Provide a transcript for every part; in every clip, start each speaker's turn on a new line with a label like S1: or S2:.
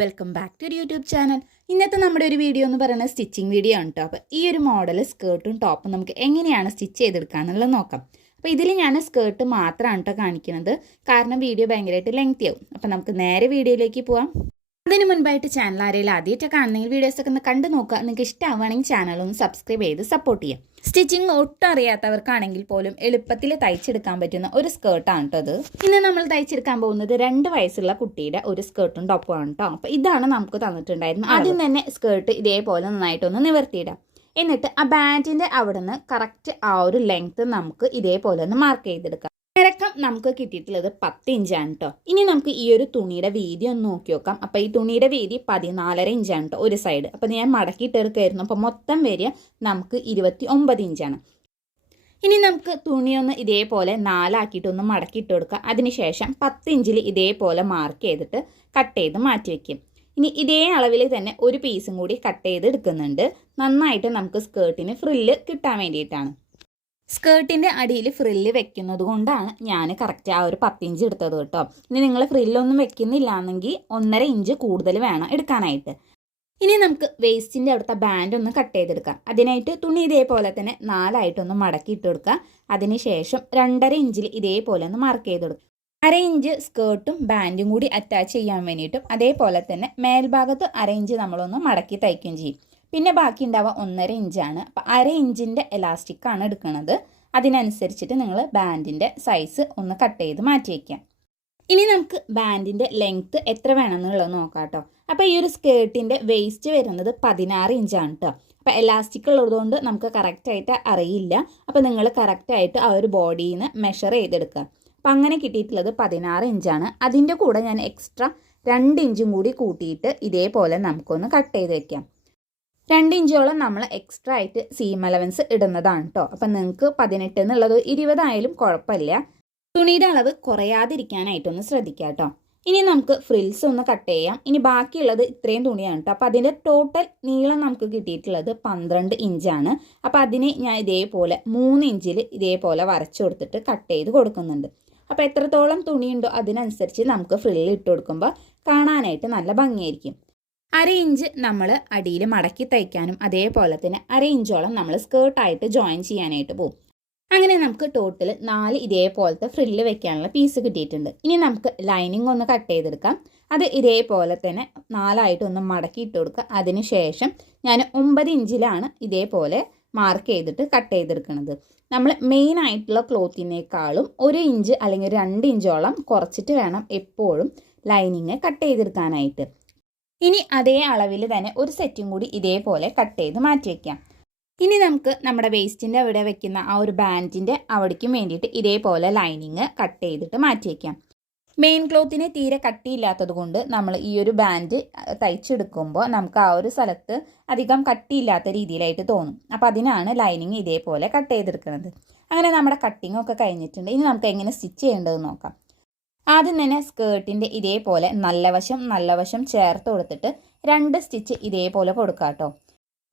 S1: Welcome back to YouTube channel ഇന്നത്തെ നമ്മുടെ ഒരു വീഡിയോ എന്ന് പറയുന്നത് സ്റ്റിച്ചിങ് വീഡിയോ ആണ് കേട്ടോ അപ്പോൾ ഈ ഒരു മോഡൽ സ്കേർട്ടും ടോപ്പും നമുക്ക് എങ്ങനെയാണ് സ്റ്റിച്ച് ചെയ്തെടുക്കുക എന്നുള്ളത് നോക്കാം. അപ്പോൾ ഇതിൽ ഞാൻ സ്കേർട്ട് മാത്രമാണ് കേട്ടോ കാണിക്കുന്നത്. കാരണം വീഡിയോ ഭയങ്കരമായിട്ട് ലെങ്തി ആവും. അപ്പോൾ നമുക്ക് നേരെ വീഡിയോയിലേക്ക് പോവാം. അതിന് മുൻപായിട്ട് ചാനൽ ആരെങ്കിലും ആദ്യമായിട്ട് കാണുന്നെങ്കിൽ വീഡിയോസൊക്കെ ഒന്ന് കണ്ടു നോക്കുക. നിങ്ങൾക്ക് ഇഷ്ടമാവുകയാണെങ്കിൽ ചാനൽ ഒന്ന് സബ്സ്ക്രൈബ് ചെയ്ത് സപ്പോർട്ട് ചെയ്യാം സ്റ്റിച്ചിങ് ഒട്ടും അറിയാത്തവർക്കാണെങ്കിൽ പോലും എളുപ്പത്തിൽ തയ്ച്ചെടുക്കാൻ പറ്റുന്ന ഒരു സ്കേർട്ടാണ് കേട്ടോ അത്. ഇന്ന് നമ്മൾ തയ്ച്ചെടുക്കാൻ പോകുന്നത് രണ്ട് വയസ്സുള്ള കുട്ടിയുടെ ഒരു സ്കേർട്ടും ടോപ്പുമാണ് കേട്ടോ അപ്പോൾ ഇതാണ് നമുക്ക് തന്നിട്ടുണ്ടായിരുന്നത്. ആദ്യം തന്നെ സ്കേർട്ട് ഇതേപോലെ നന്നായിട്ടൊന്ന് നിവർത്തിയിടാം. എന്നിട്ട് ആ ബാൻഡിന്റെ അവിടെ നിന്ന് കറക്റ്റ് ആ ഒരു ലെങ്ത് നമുക്ക് ഇതേപോലെ ഒന്ന് മാർക്ക് ചെയ്തെടുക്കാം. നമുക്ക് കിട്ടിയിട്ടുള്ളത് പത്ത് ഇഞ്ചാണ് കേട്ടോ ഇനി നമുക്ക് ഈ ഒരു തുണിയുടെ വീതി ഒന്ന് നോക്കി നോക്കാം. അപ്പോൾ ഈ തുണിയുടെ വീതി പതിനാലര ഇഞ്ചാണ് കേട്ടോ ഒരു സൈഡ് അപ്പോൾ ഞാൻ മടക്കിയിട്ടെടുക്കായിരുന്നു അപ്പോൾ മൊത്തം വരിക നമുക്ക് ഇരുപത്തി ഒമ്പത് ഇഞ്ചാണ്. ഇനി നമുക്ക് തുണിയൊന്ന് ഇതേപോലെ നാലാക്കിയിട്ടൊന്ന് മടക്കിയിട്ട് കൊടുക്കുക അതിനുശേഷം പത്ത് ഇഞ്ചിൽ ഇതേപോലെ മാർക്ക് ചെയ്തിട്ട് കട്ട് ചെയ്ത് മാറ്റി വയ്ക്കും ഇനി ഇതേ അളവിൽ തന്നെ ഒരു പീസും കൂടി കട്ട് ചെയ്ത് എടുക്കുന്നുണ്ട് നന്നായിട്ട് നമുക്ക് സ്കേർട്ടിന് ഫ്രില്ല് കിട്ടാൻ വേണ്ടിയിട്ടാണ്. സ്കേർട്ടിന്റെ അടിയിൽ ഫ്രില്ല് വെക്കുന്നത് കൊണ്ടാണ് ഞാൻ കറക്റ്റ് ആ ഒരു പത്തിഞ്ച് എടുത്തത് കേട്ടോ. ഇനി നിങ്ങൾ ഫ്രില്ലൊന്നും വെക്കുന്നില്ല എന്നെങ്കിൽ ഒന്നര ഇഞ്ച് കൂടുതൽ വേണം എടുക്കാനായിട്ട്. ഇനി നമുക്ക് വേസ്റ്റിന്റെ അവിടുത്തെ ബാൻഡ് ഒന്ന് കട്ട് ചെയ്തെടുക്കാം. അതിനായിട്ട് തുണി ഇതേപോലെ തന്നെ നാലായിട്ടൊന്ന് മടക്കി ഇട്ട് കൊടുക്കുക. അതിനുശേഷം രണ്ടര ഇഞ്ചിൽ ഇതേപോലെ ഒന്ന് മാർക്ക് ചെയ്ത് കൊടുക്കുക. അര ഇഞ്ച് സ്കേർട്ടും ബാൻഡും കൂടി അറ്റാച്ച് ചെയ്യാൻ വേണ്ടിയിട്ടും അതേപോലെ തന്നെ മേൽഭാഗത്ത് അര ഇഞ്ച് നമ്മളൊന്ന് മടക്കി തയ്ക്കുകയും ചെയ്യും. പിന്നെ ബാക്കി ഉണ്ടാവുക ഒന്നര ഇഞ്ചാണ്. അപ്പം അര ഇഞ്ചിന്റെ എലാസ്റ്റിക്കാണ് എടുക്കുന്നത് അതിനനുസരിച്ചിട്ട് നിങ്ങൾ ബാൻഡിന്റെ സൈസ് ഒന്ന് കട്ട് ചെയ്ത് മാറ്റി വയ്ക്കാം ഇനി നമുക്ക് ബാൻഡിന്റെ ലെങ്ത്ത് എത്ര വേണമെന്നുള്ളത് നോക്കാം കേട്ടോ അപ്പോൾ ഈ ഒരു സ്കേർട്ടിന്റെ വേസ്റ്റ് വരുന്നത് പതിനാറ് ഇഞ്ചാണ് കേട്ടോ അപ്പോൾ എലാസ്റ്റിക് ഉള്ളതുകൊണ്ട് നമുക്ക് കറക്റ്റായിട്ട് അറിയില്ല. അപ്പോൾ നിങ്ങൾ കറക്റ്റായിട്ട് ആ ഒരു ബോഡിയിൽ നിന്ന് മെഷർ ചെയ്തെടുക്കുക. അപ്പോൾ അങ്ങനെ കിട്ടിയിട്ടുള്ളത് പതിനാറ് ഇഞ്ചാണ്. അതിന്റെ കൂടെ ഞാൻ എക്സ്ട്രാ രണ്ട് ഇഞ്ചും കൂടി കൂട്ടിയിട്ട് ഇതേപോലെ നമുക്കൊന്ന് കട്ട് ചെയ്ത് വെക്കാം. രണ്ട് ഇഞ്ചോളം നമ്മൾ എക്സ്ട്രാ ആയിട്ട് സീം അലവൻസ് ഇടുന്നതാണ് കേട്ടോ അപ്പം നിങ്ങൾക്ക് പതിനെട്ട് എന്നുള്ളത് ഇരുപതായാലും കുഴപ്പമില്ല. തുണിയുടെ അളവ് കുറയാതിരിക്കാനായിട്ടൊന്ന് ശ്രദ്ധിക്കുക കേട്ടോ ഇനി നമുക്ക് ഫ്രിൽസ് ഒന്ന് കട്ട് ചെയ്യാം. ഇനി ബാക്കിയുള്ളത് ഇത്രയും തുണിയാണ് കേട്ടോ അപ്പോൾ അതിന്റെ ടോട്ടൽ നീളം നമുക്ക് കിട്ടിയിട്ടുള്ളത് പന്ത്രണ്ട് ഇഞ്ചാണ് അപ്പോൾ അതിനെ ഞാൻ ഇതേപോലെ മൂന്ന് ഇഞ്ചിൽ ഇതേപോലെ വരച്ചു കൊടുത്തിട്ട് കട്ട് ചെയ്ത് കൊടുക്കുന്നുണ്ട്. അപ്പോൾ എത്രത്തോളം തുണിയുണ്ടോ അതിനനുസരിച്ച് നമുക്ക് ഫ്രില്ല് ഇട്ട് കൊടുക്കുമ്പോൾ കാണാനായിട്ട് നല്ല ഭംഗിയായിരിക്കും. അര ഇഞ്ച് നമ്മൾ അടിയിൽ മടക്കി തയ്ക്കാനും അതേപോലെ തന്നെ അര ഇഞ്ചോളം നമ്മൾ സ്കേർട്ടായിട്ട് ജോയിൻ ചെയ്യാനായിട്ട് പോകും അങ്ങനെ നമുക്ക് ടോട്ടൽ നാല് ഇതേപോലത്തെ ഫ്രില്ല് വെക്കാനുള്ള പീസ് കിട്ടിയിട്ടുണ്ട്. ഇനി നമുക്ക് ലൈനിങ് ഒന്ന് കട്ട് ചെയ്തെടുക്കാം. അത് ഇതേപോലെ തന്നെ നാലായിട്ട് ഒന്ന് മടക്കി ഇട്ട് കൊടുക്കുക. അതിന് ശേഷം ഞാൻ ഒമ്പത് ഇഞ്ചിലാണ് ഇതേപോലെ മാർക്ക് ചെയ്തിട്ട് കട്ട് ചെയ്തെടുക്കുന്നത് നമ്മൾ മെയിൻ ആയിട്ടുള്ള ക്ലോത്തിനേക്കാളും ഒരു ഇഞ്ച് അല്ലെങ്കിൽ രണ്ട് ഇഞ്ചോളം കുറച്ചിട്ട് വേണം എപ്പോഴും ലൈനിങ് കട്ട് ചെയ്തെടുക്കാനായിട്ട്. ഇനി അതേ അളവിൽ തന്നെ ഒരു സെറ്റും കൂടി ഇതേപോലെ കട്ട് ചെയ്ത് മാറ്റി വയ്ക്കാം ഇനി നമുക്ക് നമ്മുടെ വേസ്റ്റിന്റെ അവിടെ വെക്കുന്ന ആ ഒരു ബാൻഡിന്റെ അവിടേക്കും വേണ്ടിയിട്ട് ഇതേപോലെ ലൈനിങ് കട്ട് ചെയ്തിട്ട് മാറ്റി വയ്ക്കാം മെയിൻ ക്ലോത്തിന് തീരെ കട്ടിയില്ലാത്തത് കൊണ്ട് നമ്മൾ ഈ ഒരു ബാൻഡ് തയ്ച്ചെടുക്കുമ്പോൾ നമുക്ക് ആ ഒരു സ്ഥലത്ത് അധികം കട്ടിയില്ലാത്ത രീതിയിലായിട്ട് തോന്നും. അപ്പോൾ അതിനാണ് ലൈനിങ് ഇതേപോലെ കട്ട് ചെയ്തെടുക്കുന്നത്. അങ്ങനെ നമ്മുടെ കട്ടിങ്ങൊക്കെ കഴിഞ്ഞിട്ടുണ്ട്. ഇനി നമുക്ക് എങ്ങനെ സ്റ്റിച്ച് ചെയ്യേണ്ടതെന്ന് നോക്കാം. ആദ്യം തന്നെ സ്കേർട്ടിന്റെ ഇതേപോലെ നല്ല വശം നല്ല വശം ചേർത്ത് കൊടുത്തിട്ട് രണ്ട് സ്റ്റിച്ച് ഇതേപോലെ കൊടുക്കാം കേട്ടോ.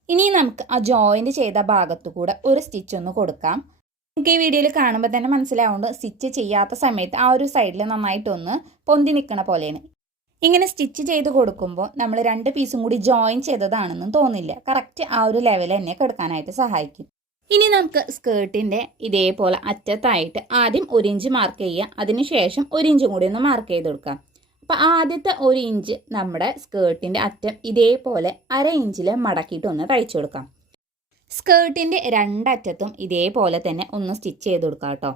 S1: ഇനി നമുക്ക് ആ ജോയിന്റ് ചെയ്ത ഭാഗത്തു കൂടെ ഒരു സ്റ്റിച്ച് ഒന്ന് കൊടുക്കാം. നമുക്ക് ഈ വീഡിയോയിൽ കാണുമ്പോൾ തന്നെ മനസ്സിലാവുന്നുണ്ട് സ്റ്റിച്ച് ചെയ്യാത്ത സമയത്ത് ആ ഒരു സൈഡിൽ നന്നായിട്ടൊന്ന് പൊന്തി നിൽക്കണ പോലെയാണ്. ഇങ്ങനെ സ്റ്റിച്ച് ചെയ്ത് കൊടുക്കുമ്പോൾ നമ്മൾ രണ്ട് പീസും കൂടി ജോയിൻ ചെയ്തതാണെന്നും തോന്നില്ല. കറക്റ്റ് ആ ഒരു ലെവൽ തന്നെ കിടക്കാനായിട്ട് സഹായിക്കും. ഇനി നമുക്ക് സ്കേർട്ടിന്റെ ഇതേപോലെ അറ്റത്തായിട്ട് ആദ്യം ഒരു ഇഞ്ച് മാർക്ക് ചെയ്യുക. അതിനുശേഷം ഒരു ഇഞ്ചും കൂടി ഒന്ന് മാർക്ക് ചെയ്ത് കൊടുക്കാം അപ്പോൾ ആദ്യത്തെ ഒരു ഇഞ്ച് നമ്മുടെ സ്കേർട്ടിന്റെ അറ്റം ഇതേപോലെ അര ഇഞ്ചിൽ മടക്കിയിട്ട് ഒന്ന് തയ്ച്ചു കൊടുക്കാം. സ്കേർട്ടിന്റെ രണ്ടറ്റത്തും ഇതേപോലെ തന്നെ ഒന്ന് സ്റ്റിച്ച് ചെയ്ത് കൊടുക്കാം കേട്ടോ.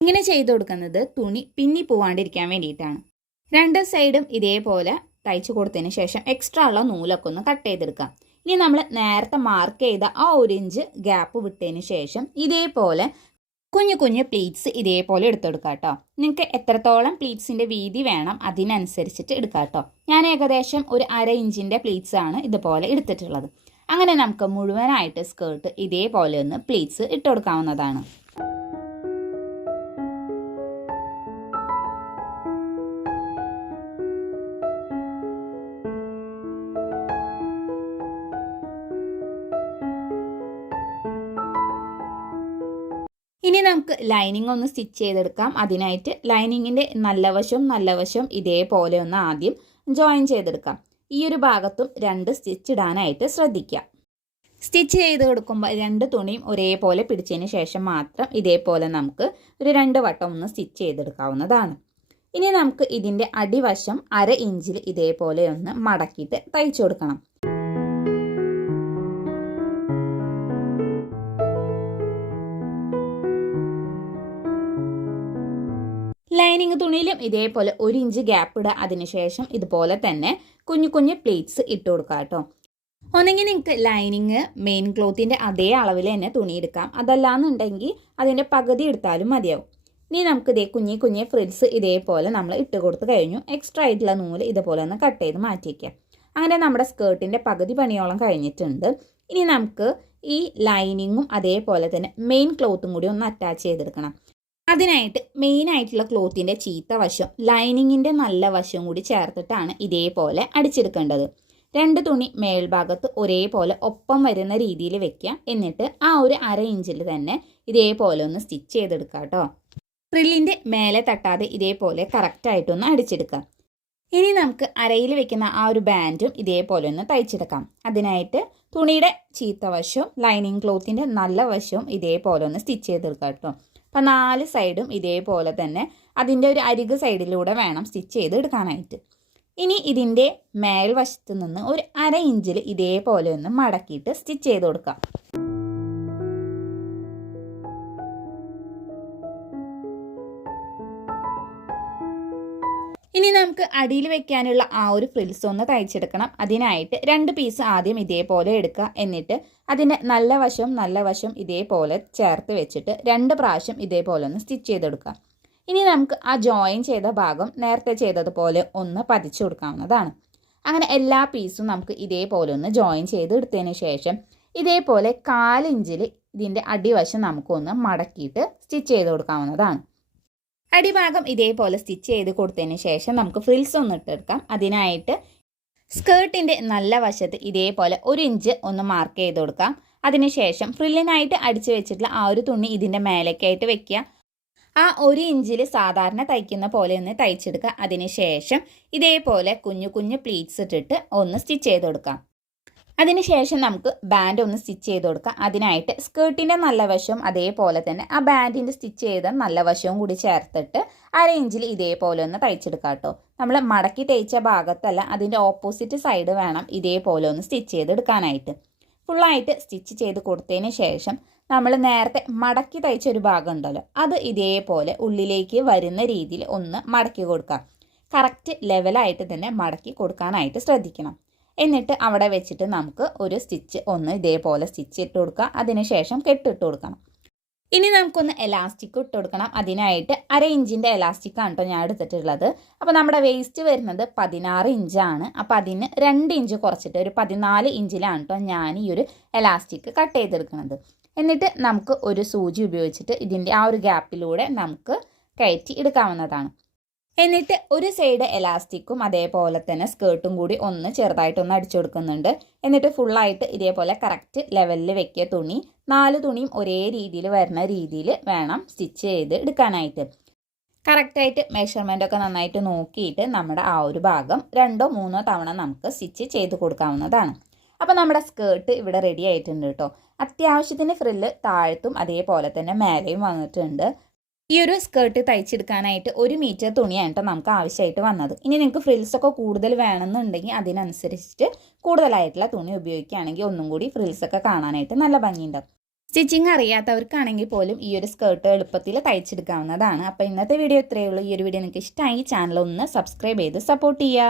S1: ഇങ്ങനെ ചെയ്ത് കൊടുക്കുന്നത് തുണി പിന്നി പോവാണ്ടിരിക്കാൻ വേണ്ടിയിട്ടാണ്. രണ്ട് സൈഡും ഇതേപോലെ തയ്ച്ചു കൊടുത്തതിന് ശേഷം എക്സ്ട്രാ ഉള്ള നൂലൊക്കെ ഒന്ന് കട്ട് ചെയ്തെടുക്കാം ഇനി നമ്മൾ നേരത്തെ മാർക്ക് ചെയ്ത ആ ഒരു ഇഞ്ച് ഗ്യാപ്പ് വിട്ടതിന് ശേഷം ഇതേപോലെ കുഞ്ഞു കുഞ്ഞു പ്ലീറ്റ്സ് ഇതേപോലെ എടുത്തെടുക്കാം കേട്ടോ നിങ്ങൾക്ക് എത്രത്തോളം പ്ലീറ്റ്സിന്റെ വീതി വേണം അതിനനുസരിച്ചിട്ട് എടുക്കാം കേട്ടോ ഞാൻ ഏകദേശം ഒരു അര ഇഞ്ചിന്റെ പ്ലീറ്റ്സ് ആണ് ഇതുപോലെ എടുത്തിട്ടുള്ളത്. അങ്ങനെ നമുക്ക് മുഴുവനായിട്ട് സ്കേർട്ട് ഇതേപോലെ ഒന്ന് പ്ലീറ്റ്സ് ഇട്ട് കൊടുക്കാവുന്നതാണ്. നമുക്ക് ലൈനിങ് ഒന്ന് സ്റ്റിച്ച് ചെയ്തെടുക്കാം. അതിനായിട്ട് ലൈനിങ്ങിന്റെ നല്ല വശം നല്ല വശം ഇതേപോലെ ഒന്ന് ആദ്യം ജോയിൻ ചെയ്തെടുക്കാം. ഈ ഒരു ഭാഗത്തും രണ്ട് സ്റ്റിച്ച് ഇടാനായിട്ട് ശ്രദ്ധിക്കുക. സ്റ്റിച്ച് ചെയ്ത് കൊടുക്കുമ്പോൾ രണ്ട് തുണിയും ഒരേപോലെ പിടിച്ചതിന് ശേഷം മാത്രം ഇതേപോലെ നമുക്ക് ഒരു രണ്ട് വട്ടം ഒന്ന് സ്റ്റിച്ച് ചെയ്തെടുക്കാവുന്നതാണ്. ഇനി നമുക്ക് ഇതിന്റെ അടിവശം അര ഇഞ്ചിൽ ഇതേപോലെ ഒന്ന് മടക്കിയിട്ട് തയ്ച്ചു കൊടുക്കണം. ലൈനിങ് തുണിയിലും ഇതേപോലെ ഒരു ഇഞ്ച് ഗ്യാപ്പ് ഇടുക അതിനുശേഷം ഇതുപോലെ തന്നെ കുഞ്ഞു കുഞ്ഞു പ്ലേറ്റ്സ് ഇട്ട് കൊടുക്കുക കേട്ടോ. ഒന്നെങ്കിൽ നിങ്ങൾക്ക് ലൈനിങ് മെയിൻ ക്ലോത്തിന്റെ അതേ അളവിൽ തന്നെ തുണി എടുക്കാം. അതല്ലാന്നുണ്ടെങ്കിൽ അതിന്റെ പകുതി എടുത്താലും മതിയാവും. ഇനി നമുക്ക് ഇതേ കുഞ്ഞി കുഞ്ഞി ഫ്രിൽസ് ഇതേപോലെ നമ്മൾ ഇട്ട് കൊടുത്ത് കഴിഞ്ഞു. എക്സ്ട്രാ ആയിട്ടുള്ള നൂൽ ഇതുപോലെ ഒന്ന് കട്ട് ചെയ്ത് മാറ്റി മാറ്റിയേക്കാം അങ്ങനെ നമ്മുടെ സ്കേർട്ടിന്റെ പകുതി പണിയോളം കഴിഞ്ഞിട്ടുണ്ട്. ഇനി നമുക്ക് ഈ ലൈനിങ്ങും അതേപോലെ തന്നെ മെയിൻ ക്ലോത്തും കൂടി ഒന്ന് അറ്റാച്ച് ചെയ്തെടുക്കണം. അതിനായിട്ട് മെയിൻ ആയിട്ടുള്ള ക്ലോത്തിന്റെ ചീത്ത വശം ലൈനിങ്ങിന്റെ നല്ല വശവും കൂടി ചേർത്തിട്ടാണ് ഇതേപോലെ അടിച്ചെടുക്കേണ്ടത്. രണ്ട് തുണി മേൽഭാഗത്ത് ഒരേപോലെ ഒപ്പം വരുന്ന രീതിയിൽ വെക്കുക. എന്നിട്ട് ആ ഒരു അര ഇഞ്ചിൽ തന്നെ ഇതേപോലെ ഒന്ന് സ്റ്റിച്ച് ചെയ്തെടുക്കുക കേട്ടോ. ഫ്രില്ലിന്റെ മേലെ തട്ടാതെ ഇതേപോലെ കറക്റ്റായിട്ടൊന്ന് അടിച്ചെടുക്കാം ഇനി നമുക്ക് അരയിൽ വെക്കുന്ന ആ ഒരു ബാൻഡും ഇതേപോലെ ഒന്ന് തയ്ച്ചെടുക്കാം. അതിനായിട്ട് തുണിയുടെ ചീത്ത വശവും ലൈനിങ് ക്ലോത്തിന്റെ നല്ല വശവും ഇതേപോലെ ഒന്ന് സ്റ്റിച്ച് ചെയ്തെടുക്കാം കേട്ടോ. അപ്പം നാല് സൈഡും ഇതേപോലെ തന്നെ അതിന്റെ ഒരു അരിക് സൈഡിലൂടെ വേണം സ്റ്റിച്ച് ചെയ്ത് എടുക്കാനായിട്ട്. ഇനി ഇതിന്റെ മേൽവശത്ത് നിന്ന് ഒരു അര ഇഞ്ചിൽ ഇതേപോലെ ഒന്ന് മടക്കിയിട്ട് സ്റ്റിച്ച് ചെയ്ത് കൊടുക്കാം. ഇനി നമുക്ക് അടിയിൽ വെക്കാനുള്ള ആ ഒരു ഫ്രിൽസ് ഒന്ന് തയ്ച്ചെടുക്കണം. അതിനായിട്ട് രണ്ട് പീസ് ആദ്യം ഇതേപോലെ എടുക്കുക. എന്നിട്ട് അതിന്റെ നല്ല വശം നല്ല വശം ഇതേപോലെ ചേർത്ത് വെച്ചിട്ട് രണ്ട് പ്രാവശ്യം ഇതേപോലെ ഒന്ന് സ്റ്റിച്ച് ചെയ്തെടുക്കുക. ഇനി നമുക്ക് ആ ജോയിൻ ചെയ്ത ഭാഗം നേരത്തെ ചെയ്തതുപോലെ ഒന്ന് പതിച്ചു കൊടുക്കാവുന്നതാണ്. അങ്ങനെ എല്ലാ പീസും നമുക്ക് ഇതേപോലെ ഒന്ന് ജോയിൻ ചെയ്ത് എടുത്തതിന് ശേഷം ഇതേപോലെ കാലിഞ്ചിൽ ഇതിന്റെ അടിവശം നമുക്കൊന്ന് മടക്കിയിട്ട് സ്റ്റിച്ച് ചെയ്ത് കൊടുക്കാവുന്നതാണ്. അടിഭാഗം ഇതേപോലെ സ്റ്റിച്ച് ചെയ്ത് കൊടുത്തതിന് ശേഷം നമുക്ക് ഫ്രിൽസ് ഒന്ന് ഇട്ടെടുക്കാം. അതിനായിട്ട് സ്കേർട്ടിന്റെ നല്ല വശത്ത് ഇതേപോലെ ഒരു ഇഞ്ച് ഒന്ന് മാർക്ക് ചെയ്ത് കൊടുക്കാം. അതിനുശേഷം ഫ്രില്ലിനായിട്ട് അടിച്ചു വെച്ചിട്ടുള്ള ആ ഒരു തുണി ഇതിന്റെ മേലേക്കായിട്ട് വെക്കുക. ആ ഒരു ഇഞ്ചിൽ സാധാരണ തയ്ക്കുന്ന പോലെ ഒന്ന് തയ്ച്ചെടുക്കുക. അതിനുശേഷം ഇതേപോലെ കുഞ്ഞു കുഞ്ഞു പ്ലീറ്റ്സ് ഇട്ടിട്ട് ഒന്ന് സ്റ്റിച്ച് ചെയ്ത് കൊടുക്കാം. അതിനുശേഷം നമുക്ക് ബാൻഡ് ഒന്ന് സ്റ്റിച്ച് ചെയ്ത് കൊടുക്കാം. അതിനായിട്ട് സ്കേർട്ടിന്റെ നല്ല വശവും അതേപോലെ തന്നെ ആ ബാൻഡിന്റെ സ്റ്റിച്ച് ചെയ്ത നല്ല വശവും കൂടി ചേർത്തിട്ട് അര ഇഞ്ചിൽ ഇതേപോലെ ഒന്ന് തയ്ച്ചെടുക്കാം കേട്ടോ. നമ്മൾ മടക്കി തയ്ച്ച ഭാഗത്തല്ല അതിന്റെ ഓപ്പോസിറ്റ് സൈഡ് വേണം ഇതേപോലെ ഒന്ന് സ്റ്റിച്ച് ചെയ്തെടുക്കാനായിട്ട് ഫുള്ളായിട്ട് സ്റ്റിച്ച് ചെയ്ത് കൊടുത്തതിന് ശേഷം നമ്മൾ നേരത്തെ മടക്കി തയ്ച്ച ഒരു ഭാഗം ഉണ്ടല്ലോ അത് ഇതേപോലെ ഉള്ളിലേക്ക് വരുന്ന രീതിയിൽ ഒന്ന് മടക്കി കൊടുക്കാം. കറക്റ്റ് ലെവലായിട്ട് തന്നെ മടക്കി കൊടുക്കാനായിട്ട് ശ്രദ്ധിക്കണം. എന്നിട്ട് അവിടെ വെച്ചിട്ട് നമുക്ക് ഒരു സ്റ്റിച്ച് ഒന്ന് ഇതേപോലെ സ്റ്റിച്ച് ഇട്ട് കൊടുക്കുക അതിനുശേഷം കെട്ടിട്ട് കൊടുക്കണം. ഇനി നമുക്കൊന്ന് എലാസ്റ്റിക് ഇട്ട് കൊടുക്കണം. അതിനായിട്ട് അര ഇഞ്ചിന്റെ എലാസ്റ്റിക്കാണ് കേട്ടോ ഞാൻ എടുത്തിട്ടുള്ളത്. അപ്പോൾ നമ്മുടെ വേസ്റ്റ് വരുന്നത് പതിനാറ് ഇഞ്ചാണ് അപ്പോൾ അതിന് രണ്ട് ഇഞ്ച് കുറച്ചിട്ട് ഒരു പതിനാല് ഇഞ്ചിലാണ് കേട്ടോ ഞാൻ ഈ ഒരു എലാസ്റ്റിക് കട്ട് ചെയ്തെടുക്കുന്നത്. എന്നിട്ട് നമുക്ക് ഒരു സൂചി ഉപയോഗിച്ചിട്ട് ഇതിന്റെ ആ ഒരു ഗ്യാപ്പിലൂടെ നമുക്ക് കയറ്റി എടുക്കാവുന്നതാണ്. എന്നിട്ട് ഒരു സൈഡ് എലാസ്റ്റിക്കും അതേപോലെ തന്നെ സ്കേർട്ടും കൂടി ഒന്ന് ചെറുതായിട്ടൊന്ന് അടിച്ചു കൊടുക്കുന്നുണ്ട്. എന്നിട്ട് ഫുള്ളായിട്ട് ഇതേപോലെ കറക്റ്റ് ലെവലിൽ വെക്കിയ തുണി നാല് തുണിയും ഒരേ രീതിയിൽ വരുന്ന രീതിയിൽ വേണം സ്റ്റിച്ച് ചെയ്ത് എടുക്കാനായിട്ട്. കറക്റ്റായിട്ട് മെഷർമെന്റ് ഒക്കെ നന്നായിട്ട് നോക്കിയിട്ട് നമ്മുടെ ആ ഒരു ഭാഗം രണ്ടോ മൂന്നോ തവണ നമുക്ക് സ്റ്റിച്ച് ചെയ്ത് കൊടുക്കാവുന്നതാണ്. അപ്പോൾ നമ്മുടെ സ്കേർട്ട് ഇവിടെ റെഡി ആയിട്ടുണ്ട് കേട്ടോ അത്യാവശ്യത്തിന് ഫ്രില്ല് താഴത്തും അതേപോലെ തന്നെ മേലെയും വന്നിട്ടുണ്ട്. ഈ ഒരു സ്കേർട്ട് തയ്ച്ചെടുക്കാനായിട്ട് ഒരു മീറ്റർ തുണിയാണ് കേട്ടോ നമുക്ക് ആവശ്യമായിട്ട് വന്നത്. ഇനി നിങ്ങൾക്ക് ഫ്രിൽസ് ഒക്കെ കൂടുതൽ വേണമെന്നുണ്ടെങ്കിൽ അതിനനുസരിച്ചിട്ട് കൂടുതലായിട്ടുള്ള തുണി ഉപയോഗിക്കുകയാണെങ്കിൽ ഒന്നും കൂടി ഫ്രിൽസ് ഒക്കെ കാണാനായിട്ട് നല്ല ഭംഗിയുണ്ടാവും സ്റ്റിച്ചിങ് അറിയാത്തവർക്കാണെങ്കിൽ പോലും ഈ ഒരു സ്കേർട്ട് എളുപ്പത്തിൽ തയ്ച്ചെടുക്കാവുന്നതാണ്. അപ്പോൾ ഇന്നത്തെ വീഡിയോ ഇത്രയേ ഉള്ളൂ. ഈ ഒരു വീഡിയോ നിങ്ങൾക്ക് ഇഷ്ടമായി ചാനൽ ഒന്ന് സബ്സ്ക്രൈബ് ചെയ്ത് സപ്പോർട്ട് ചെയ്യുക.